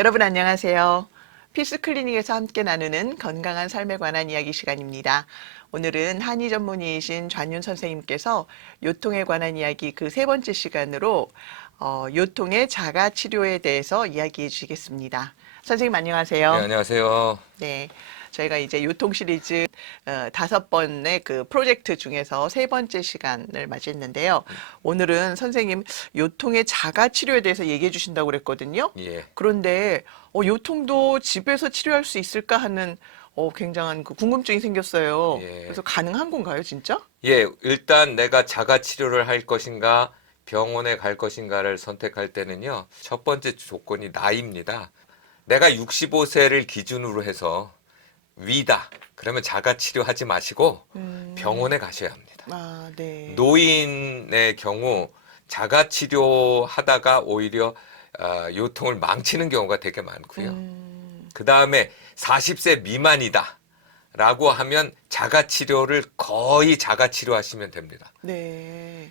여러분 안녕하세요. 필수 클리닉에서 함께 나누는 건강한 삶에 관한 이야기 시간입니다. 오늘은 한의 전문의이신 좌윤 선생님께서 요통에 관한 이야기 그 세 번째 시간으로 요통의 자가 치료에 대해서 이야기해 주시겠습니다. 선생님 네, 안녕하세요. 안녕하세요. 네. 저희가 이제 요통 시리즈 5번의 그 프로젝트 중에서 세 번째 시간을 맞이했는데요. 오늘은 선생님 요통의 자가 치료에 대해서 얘기해 주신다고 그랬거든요. 예. 그런데 요통도 집에서 치료할 수 있을까 하는 굉장한 그 궁금증이 생겼어요. 예. 그래서 가능한 건가요, 진짜? 예, 일단 내가 자가 치료를 할 것인가, 병원에 갈 것인가를 선택할 때는요, 첫 번째 조건이 나이입니다. 내가 65세를 기준으로 해서 위다. 그러면 자가 치료하지 마시고 병원에 가셔야 합니다. 아, 네. 노인의 경우 자가 치료하다가 오히려 요통을 망치는 경우가 되게 많고요. 그 다음에 40세 미만이다 라고 하면 자가 치료를 거의 자가 치료하시면 됩니다. 네.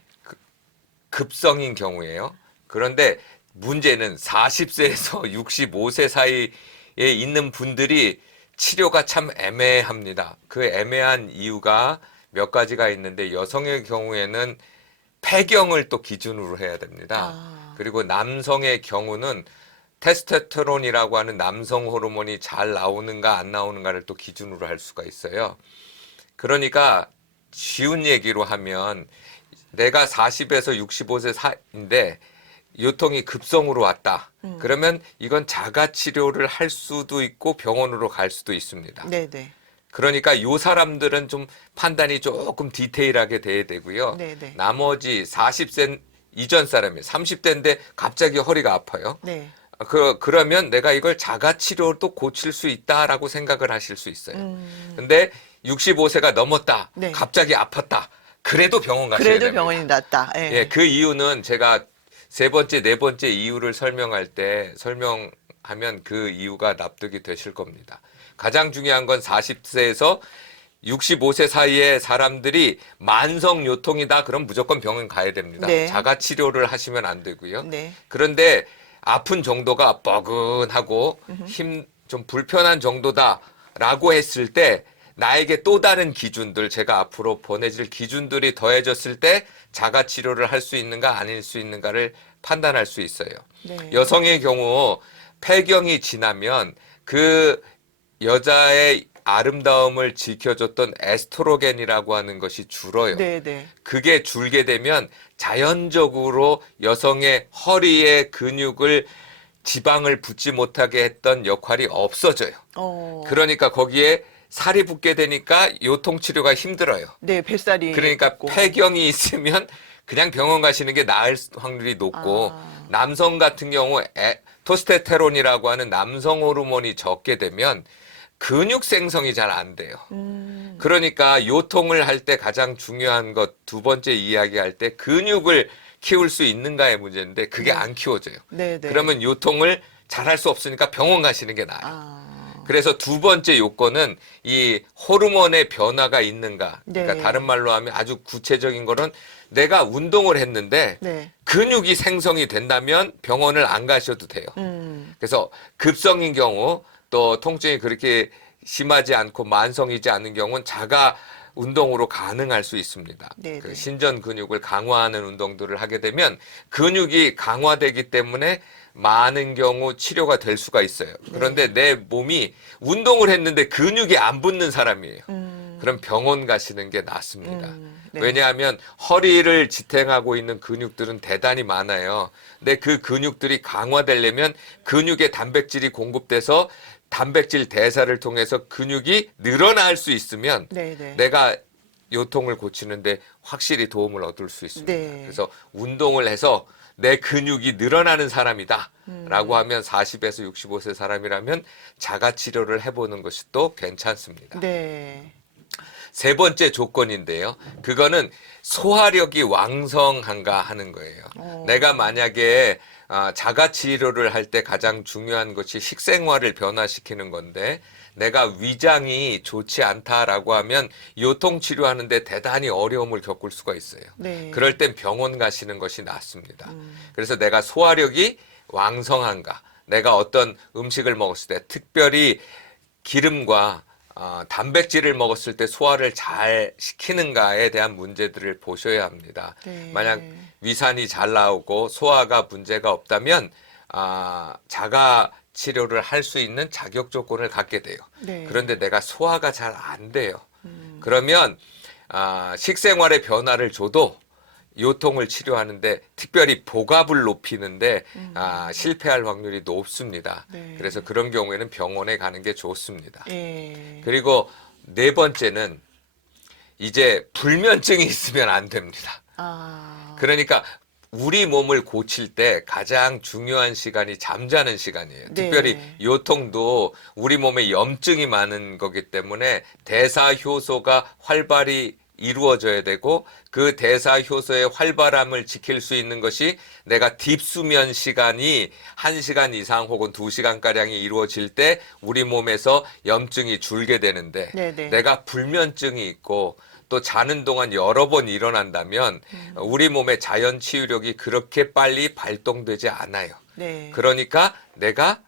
급성인 경우에요. 그런데 문제는 40세에서 65세 사이에 있는 분들이 치료가 참 애매합니다. 그 애매한 이유가 몇 가지가 있는데 여성의 경우에는 폐경을 또 기준으로 해야 됩니다. 그리고 남성의 경우는 테스토스테론이라고 하는 남성 호르몬이 잘 나오는가 안 나오는가를 또 기준으로 할 수가 있어요. 그러니까 쉬운 얘기로 하면 내가 40에서 65세 사이인데 요통이 급성으로 왔다. 그러면 이건 자가 치료를 할 수도 있고 병원으로 갈 수도 있습니다. 네네. 그러니까 요 사람들은 좀 판단이 조금 디테일하게 돼야 되고요. 네네. 나머지 40세 이전 사람이 30대인데 갑자기 허리가 아파요. 네. 그러면 내가 이걸 자가 치료도 고칠 수 있다라고 생각을 하실 수 있어요. 근데 65세가 넘었다. 네. 갑자기 아팠다. 그래도 병원 가셔야 그래도 됩니다. 병원이 낫다. 예. 예, 그 이유는 제가 세 번째, 네 번째 이유를 설명하면 그 이유가 납득이 되실 겁니다. 가장 중요한 건 40세에서 65세 사이의 사람들이 만성 요통이다. 그럼 무조건 병원 가야 됩니다. 네. 자가 치료를 하시면 안 되고요. 네. 그런데 아픈 정도가 뻐근하고 힘 좀 불편한 정도다라고 했을 때 나에게 또 다른 기준들, 제가 앞으로 보내질 기준들이 더해졌을 때 자가 치료를 할 수 있는가 아닐 수 있는가를 판단할 수 있어요. 네. 여성의 경우 폐경이 지나면 그 여자의 아름다움을 지켜줬던 에스트로겐이라고 하는 것이 줄어요. 네네. 그게 줄게 되면 자연적으로 여성의 허리의 근육을 지방을 붙지 못하게 했던 역할이 없어져요. 그러니까 거기에 살이 붙게 되니까 요통 치료가 힘들어요. 네, 뱃살이 그러니까 있고. 폐경이 있으면 그냥 병원 가시는 게 나을 확률이 높고 남성 같은 경우 토스테테론이라고 하는 남성 호르몬이 적게 되면 근육 생성이 잘 안 돼요. 그러니까 요통을 할 때 가장 중요한 것 두 번째 이야기할 때 근육을 키울 수 있는가의 문제인데 그게 안 키워져요. 네네. 그러면 요통을 잘 할 수 없으니까 병원 가시는 게 나아요. 아, 그래서 두 번째 요건은 이 호르몬의 변화가 있는가. 그러니까 네. 다른 말로 하면 아주 구체적인 거는 내가 운동을 했는데 네. 근육이 생성이 된다면 병원을 안 가셔도 돼요. 그래서 급성인 경우 또 통증이 그렇게 심하지 않고 만성이지 않은 경우는 자가 운동으로 가능할 수 있습니다. 네네. 그 신전 근육을 강화하는 운동들을 하게 되면 근육이 강화되기 때문에 많은 경우 치료가 될 수가 있어요. 그런데 내 몸이 운동을 했는데 근육이 안 붙는 사람이에요. 그럼 병원 가시는 게 낫습니다. 네. 왜냐하면 허리를 지탱하고 있는 근육들은 대단히 많아요. 근데 그 근육들이 강화되려면 근육에 단백질이 공급돼서 단백질 대사를 통해서 근육이 늘어날 수 있으면 네네. 내가 요통을 고치는데 확실히 도움을 얻을 수 있습니다. 네. 그래서 운동을 해서 내 근육이 늘어나는 사람이다 라고 하면 40에서 65세 사람이라면 자가 치료를 해보는 것이 또 괜찮습니다. 네. 세 번째 조건인데요. 그거는 소화력이 왕성한가 하는 거예요. 내가 만약에 자가 치료를 할 때 가장 중요한 것이 식생활을 변화시키는 건데 내가 위장이 좋지 않다라고 하면 요통 치료하는데 대단히 어려움을 겪을 수가 있어요. 네. 그럴 땐 병원 가시는 것이 낫습니다. 그래서 내가 소화력이 왕성한가, 내가 어떤 음식을 먹었을 때 특별히 기름과 단백질을 먹었을 때 소화를 잘 시키는가에 대한 문제들을 보셔야 합니다. 네. 만약 위산이 잘 나오고 소화가 문제가 없다면 자가 치료를 할 수 있는 자격 조건을 갖게 돼요. 네. 그런데 내가 소화가 잘 안 돼요. 그러면 식생활의 변화를 줘도 요통을 치료하는데 특별히 복압을 높이는데 실패할 확률이 높습니다. 네. 그래서 그런 경우에는 병원에 가는 게 좋습니다. 예. 그리고 네 번째는 이제 불면증이 있으면 안 됩니다. 그러니까 우리 몸을 고칠 때 가장 중요한 시간이 잠자는 시간이에요. 네. 특별히 요통도 우리 몸에 염증이 많은 거기 때문에 대사 효소가 활발히 이루어져야 되고 그 대사 효소의 활발함을 지킬 수 있는 것이 내가 딥수면 시간이 1시간 이상 혹은 2시간가량이 이루어질 때 우리 몸에서 염증이 줄게 되는데 네네. 내가 불면증이 있고 또 자는 동안 여러 번 일어난다면 우리 몸의 자연 치유력이 그렇게 빨리 발동되지 않아요. 네. 그러니까 내가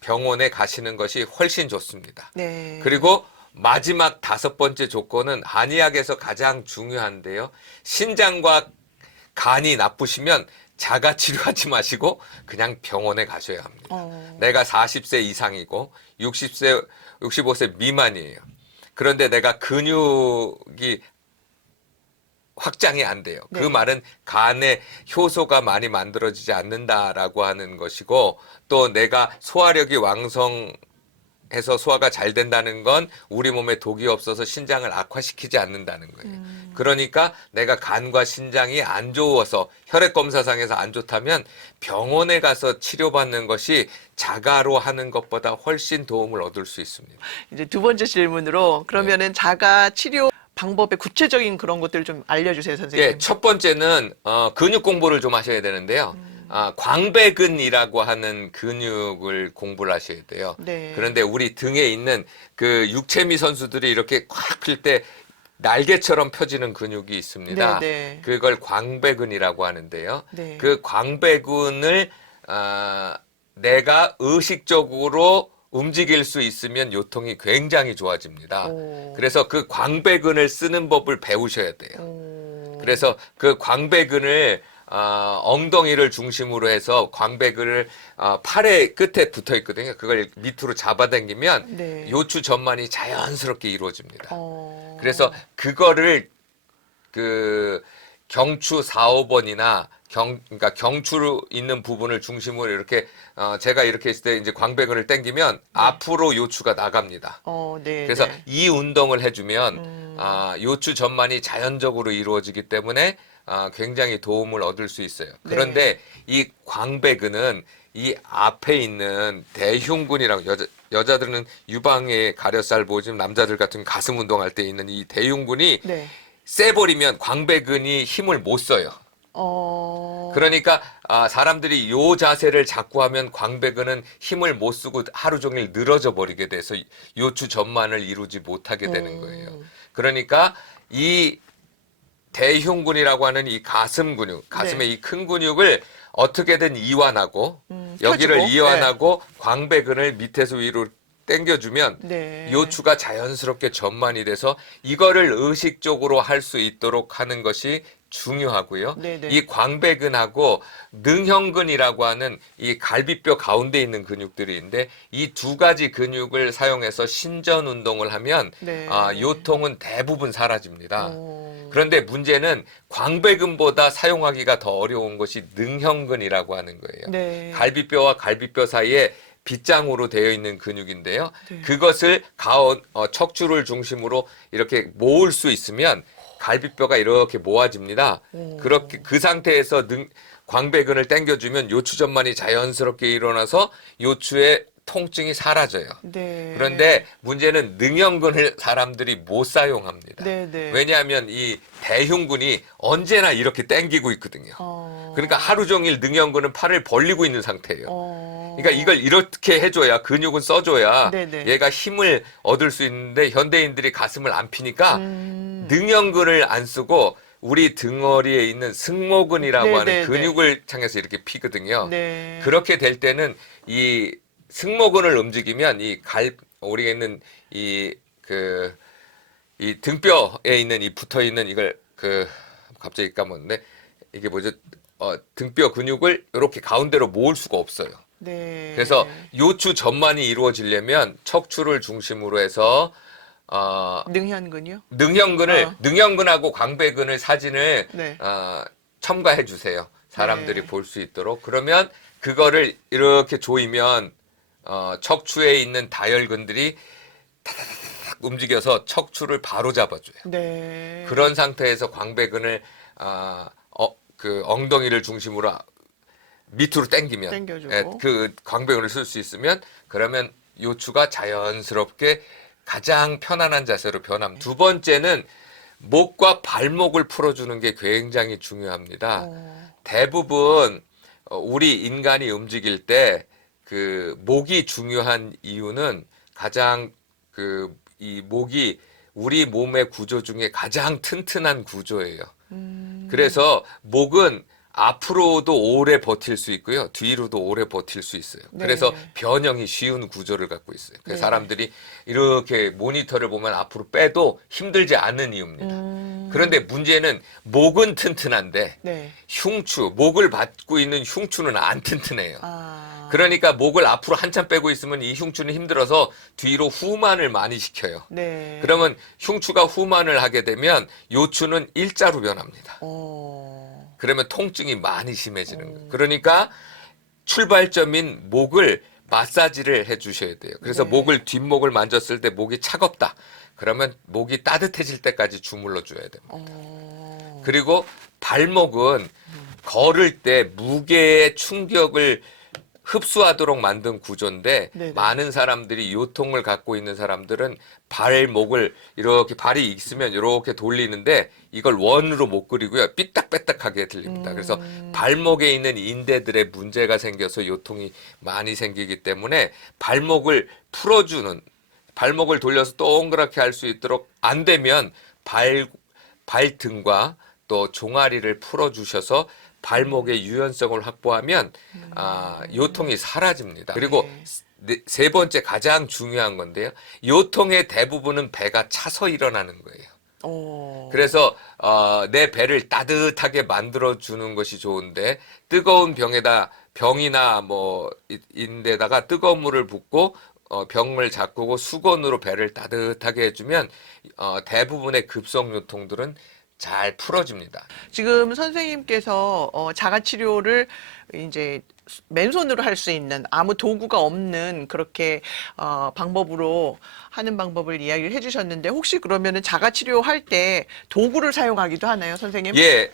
병원에 가시는 것이 훨씬 좋습니다. 네. 그리고 마지막 5번째 조건은 한의학에서 가장 중요한데요. 신장과 간이 나쁘시면 자가 치료하지 마시고 그냥 병원에 가셔야 합니다. 내가 40세 이상이고 60세, 65세 미만이에요. 그런데 내가 근육이 확장이 안 돼요. 그 네. 말은 간에 효소가 많이 만들어지지 않는다라고 하는 것이고 또 내가 소화력이 왕성해서 소화가 잘 된다는 건 우리 몸에 독이 없어서 신장을 악화시키지 않는다는 거예요. 그러니까 내가 간과 신장이 안 좋아서 혈액 검사상에서 안 좋다면 병원에 가서 치료받는 것이 자가로 하는 것보다 훨씬 도움을 얻을 수 있습니다. 이제 두 번째 질문으로 그러면은 자가 치료 방법의 구체적인 그런 것들 좀 알려주세요, 선생님. 예, 첫 번째는 근육 공부를 좀 하셔야 되는데요. 광배근이라고 하는 근육을 공부를 하셔야 돼요. 네. 그런데 우리 등에 있는 그 육체미 선수들이 이렇게 꽉 필 때 날개처럼 펴지는 근육이 있습니다. 네, 네. 그걸 광배근이라고 하는데요. 네. 그 광배근을 내가 의식적으로 움직일 수 있으면 요통이 굉장히 좋아집니다. 오. 그래서 그 광배근을 쓰는 법을 배우셔야 돼요. 그래서 그 광배근을 엉덩이를 중심으로 해서 광배근을 팔의 끝에 붙어 있거든요. 그걸 밑으로 잡아당기면 네. 요추 전만이 자연스럽게 이루어집니다. 어. 그래서 그거를 그 경추 4, 5번이나 그러니까 경추로 있는 부분을 중심으로 이렇게 제가 이렇게 있을 때 이제 광배근을 당기면 앞으로 요추가 나갑니다. 네. 그래서 네. 이 운동을 해주면 요추 전만이 자연적으로 이루어지기 때문에 굉장히 도움을 얻을 수 있어요. 그런데 이 광배근은 이 앞에 있는 대흉근이라고 여자들은 유방에 가려살 보지만 남자들 같은 가슴 운동할 때 있는 이 대흉근이 네. 세버리면 광배근이 힘을 못 써요. 그러니까 사람들이 요 자세를 자꾸 하면 광배근은 힘을 못 쓰고 하루 종일 늘어져 버리게 돼서 요추 전만을 이루지 못하게 되는 거예요. 그러니까 이 대흉근이라고 하는 이 가슴 근육, 가슴의 네. 이 큰 근육을 어떻게든 이완하고 여기를 펴주고, 이완하고 광배근을 밑에서 위로 당겨주면 네. 요추가 자연스럽게 전만이 돼서 이거를 의식적으로 할 수 있도록 하는 것이 중요하고요. 네네. 이 광배근하고 능형근이라고 하는 이 갈비뼈 가운데 있는 근육들이 있는데 이 두 가지 근육을 사용해서 신전 운동을 하면 네. 요통은 대부분 사라집니다. 오. 그런데 문제는 광배근보다 사용하기가 더 어려운 것이 능형근이라고 하는 거예요. 네. 갈비뼈와 갈비뼈 사이에 빗장으로 되어 있는 근육인데요. 네. 그것을 척추를 중심으로 이렇게 모을 수 있으면 갈비뼈가 이렇게 모아집니다. 그렇게 그 상태에서 광배근을 당겨주면 요추전만이 자연스럽게 일어나서 요추의 통증이 사라져요. 네. 그런데 문제는 능형근을 사람들이 못 사용합니다. 네, 네. 왜냐하면 이 대흉근이 언제나 이렇게 당기고 있거든요. 그러니까 하루 종일 능형근은 팔을 벌리고 있는 상태예요. 그러니까 이걸 이렇게 해줘야 근육은 써줘야 네네. 얘가 힘을 얻을 수 있는데 현대인들이 가슴을 안 피니까 능형근을 안 쓰고 우리 등허리에 있는 승모근이라고 하는 네네네. 근육을 향해서 이렇게 피거든요. 네. 그렇게 될 때는 이 승모근을 움직이면 우리가 있는 이 등뼈에 있는 이 붙어 있는 이걸 갑자기 까먹었는데 이게 뭐죠? 등뼈 근육을 이렇게 가운데로 모을 수가 없어요. 네. 그래서 요추 전만이 이루어지려면 척추를 중심으로 해서 능현근요? 능형근하고 광배근을 사진을 네. 첨가해 주세요. 사람들이 네. 볼 수 있도록. 그러면 그거를 이렇게 조이면 척추에 있는 다혈근들이 타다닥 움직여서 척추를 바로 잡아줘요. 네. 그런 상태에서 광배근을 그 엉덩이를 중심으로 밑으로 당기면 당겨주고. 그 광배근을 쓸 수 있으면 그러면 요추가 자연스럽게 가장 편안한 자세로 변함. 두 번째는 목과 발목을 풀어주는 게 굉장히 중요합니다. 대부분 우리 인간이 움직일 때 그 목이 중요한 이유는 가장 이 목이 우리 몸의 구조 중에 가장 튼튼한 구조예요. 그래서 목은 앞으로도 오래 버틸 수 있고요. 뒤로도 오래 버틸 수 있어요. 네. 그래서 변형이 쉬운 구조를 갖고 있어요. 그래서 네. 사람들이 이렇게 모니터를 보면 앞으로 빼도 힘들지 않은 이유입니다. 그런데 문제는 목은 튼튼한데 네. 목을 받고 있는 흉추는 안 튼튼해요. 아. 그러니까 목을 앞으로 한참 빼고 있으면 이 흉추는 힘들어서 뒤로 후만을 많이 시켜요. 네. 그러면 흉추가 후만을 하게 되면 요추는 일자로 변합니다. 그러면 통증이 많이 심해지는 거예요. 그러니까 출발점인 목을 마사지를 해 주셔야 돼요. 그래서 네. 뒷목을 만졌을 때 목이 차갑다. 그러면 목이 따뜻해질 때까지 주물러 줘야 됩니다. 그리고 발목은 걸을 때 무게의 충격을 흡수하도록 만든 구조인데 네네. 많은 사람들이 요통을 갖고 있는 사람들은 발목을 이렇게 발이 있으면 이렇게 돌리는데 이걸 원으로 못 그리고요. 삐딱빼딱하게 들립니다. 그래서 발목에 있는 인대들의 문제가 생겨서 요통이 많이 생기기 때문에 발목을 돌려서 동그랗게 할 수 있도록 안 되면 발등과 또 종아리를 풀어주셔서 발목의 유연성을 확보하면 요통이 사라집니다. 그리고 세 번째 가장 중요한 건데요. 요통의 대부분은 배가 차서 일어나는 거예요. 그래서 내 배를 따뜻하게 만들어 주는 것이 좋은데 뜨거운 병이나 뭐 인데다가 뜨거운 물을 붓고 병을 잡고 수건으로 배를 따뜻하게 해주면 대부분의 급성 요통들은 잘 풀어집니다. 지금 선생님께서 자가 치료를 이제 맨손으로 할 수 있는 아무 도구가 없는 그렇게 방법으로 하는 방법을 이야기를 해주셨는데 혹시 그러면은 자가 치료할 때 도구를 사용하기도 하나요, 선생님? 예,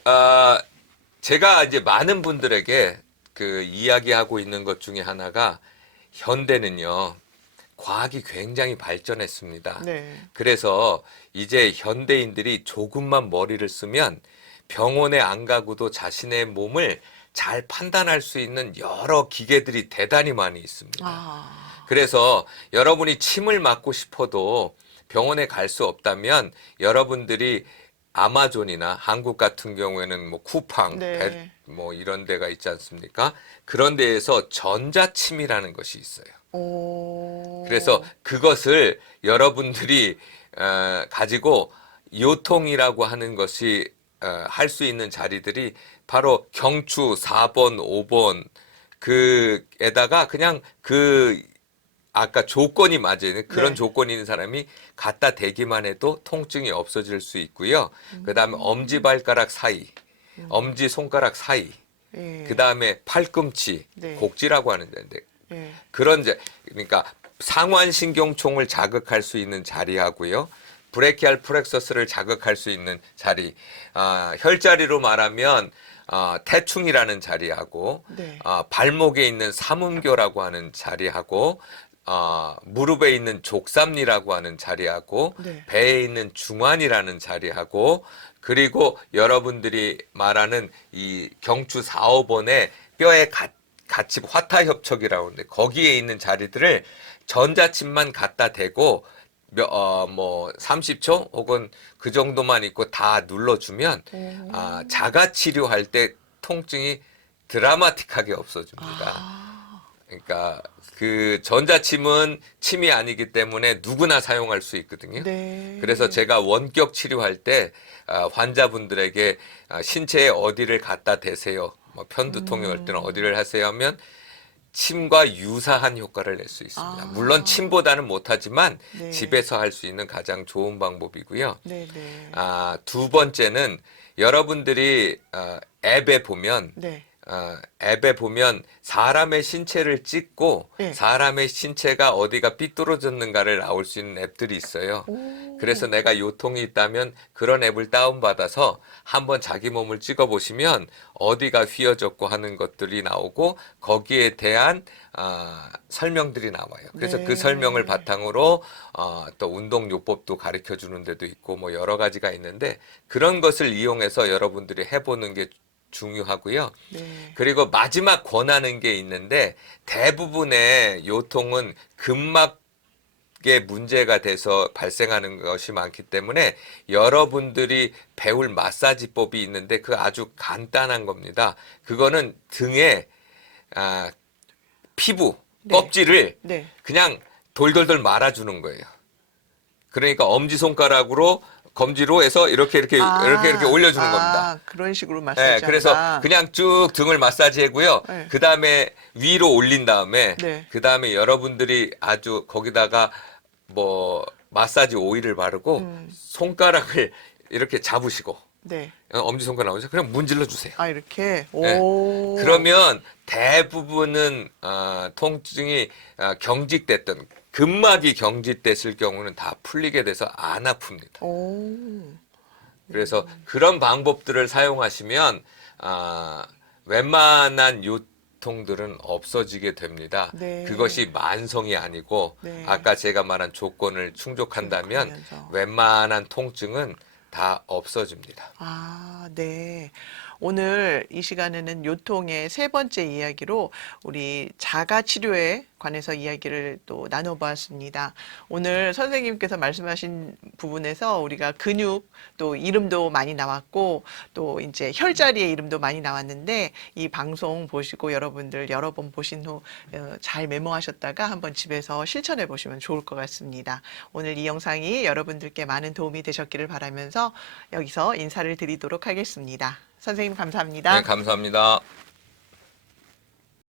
제가 이제 많은 분들에게 그 이야기하고 있는 것 중에 하나가 현대는요. 과학이 굉장히 발전했습니다. 네. 그래서 이제 현대인들이 조금만 머리를 쓰면 병원에 안 가고도 자신의 몸을 잘 판단할 수 있는 여러 기계들이 대단히 많이 있습니다. 그래서 여러분이 침을 맞고 싶어도 병원에 갈 수 없다면 여러분들이 아마존이나 한국 같은 경우에는 뭐 쿠팡, 네. 뭐 이런 데가 있지 않습니까? 그런 데에서 전자침이라는 것이 있어요. 그래서 그것을 여러분들이 가지고 요통이라고 하는 것이 할 수 있는 자리들이 바로 경추 4번, 5번 그에다가 그냥 아까 조건이 맞아요. 그런 네. 조건이 있는 사람이 갖다 대기만 해도 통증이 없어질 수 있고요. 그다음에 엄지발가락 사이, 엄지손가락 사이, 예. 그다음에 팔꿈치, 네. 곡지라고 하는 데인데 예. 그러니까 상완신경총을 자극할 수 있는 자리하고요. 브레키알 플렉서스를 자극할 수 있는 자리. 혈자리로 말하면 태충이라는 자리하고 네. 발목에 있는 삼음교라고 하는 자리하고 무릎에 있는 족삼리라고 하는 자리하고 네. 배에 있는 중환이라는 자리하고 그리고 여러분들이 말하는 이 경추 4, 5번에 뼈에 같이 화타협착이라고 하는데 거기에 있는 자리들을 전자침만 갖다 대고 뭐 30초 혹은 그 정도만 있고 다 눌러주면 자가 치료할 때 통증이 드라마틱하게 없어집니다. 그러니까 그 전자침은 침이 아니기 때문에 누구나 사용할 수 있거든요. 네. 그래서 제가 원격 치료할 때 환자분들에게 신체에 어디를 갖다 대세요. 뭐 편두통이 올 때는 어디를 하세요 하면 침과 유사한 효과를 낼 수 있습니다. 아. 물론 침보다는 못하지만 네. 집에서 할 수 있는 가장 좋은 방법이고요. 네, 네. 두 번째는 여러분들이 네. 앱에 보면 사람의 신체를 찍고 네. 사람의 신체가 어디가 삐뚤어졌는가를 나올 수 있는 앱들이 있어요. 오. 그래서 내가 요통이 있다면 그런 앱을 다운받아서 한번 자기 몸을 찍어보시면 어디가 휘어졌고 하는 것들이 나오고 거기에 대한 설명들이 나와요. 그래서 네. 그 설명을 바탕으로 또 운동요법도 가르쳐 주는 데도 있고 뭐 여러 가지가 있는데 그런 것을 이용해서 여러분들이 해보는 게 중요하고요. 네. 그리고 마지막 권하는 게 있는데 대부분의 요통은 근막에 문제가 돼서 발생하는 것이 많기 때문에 여러분들이 배울 마사지법이 있는데 그 아주 간단한 겁니다. 그거는 등에 피부, 네. 껍질을 네. 그냥 돌돌돌 말아주는 거예요. 그러니까 엄지손가락으로 검지로 해서 이렇게 올려주는 겁니다. 그런 식으로 네, 마사지한다. 그래서 그냥 쭉 등을 마사지하고요. 네. 그 다음에 위로 올린 다음에, 네. 그 다음에 여러분들이 아주 거기다가 뭐 마사지 오일을 바르고 손가락을 이렇게 잡으시고, 네. 엄지손가락 나오죠? 그냥 문질러 주세요. 이렇게. 네. 오. 그러면 대부분은 통증이 경직됐던 근막이 경직됐을 경우는 다 풀리게 돼서 안 아픕니다. 오. 그래서 그런 방법들을 사용하시면 웬만한 요통들은 없어지게 됩니다. 네. 그것이 만성이 아니고 네. 아까 제가 말한 조건을 충족한다면 충족하면서. 웬만한 통증은 다 없어집니다. 네. 오늘 이 시간에는 요통의 세 번째 이야기로 우리 자가 치료에 관해서 이야기를 또 나눠보았습니다. 오늘 선생님께서 말씀하신 부분에서 우리가 근육 또 이름도 많이 나왔고 또 이제 혈자리의 이름도 많이 나왔는데 이 방송 보시고 여러분들 여러 번 보신 후 잘 메모하셨다가 한번 집에서 실천해 보시면 좋을 것 같습니다. 오늘 이 영상이 여러분들께 많은 도움이 되셨기를 바라면서 여기서 인사를 드리도록 하겠습니다. 선생님 감사합니다. 네, 감사합니다.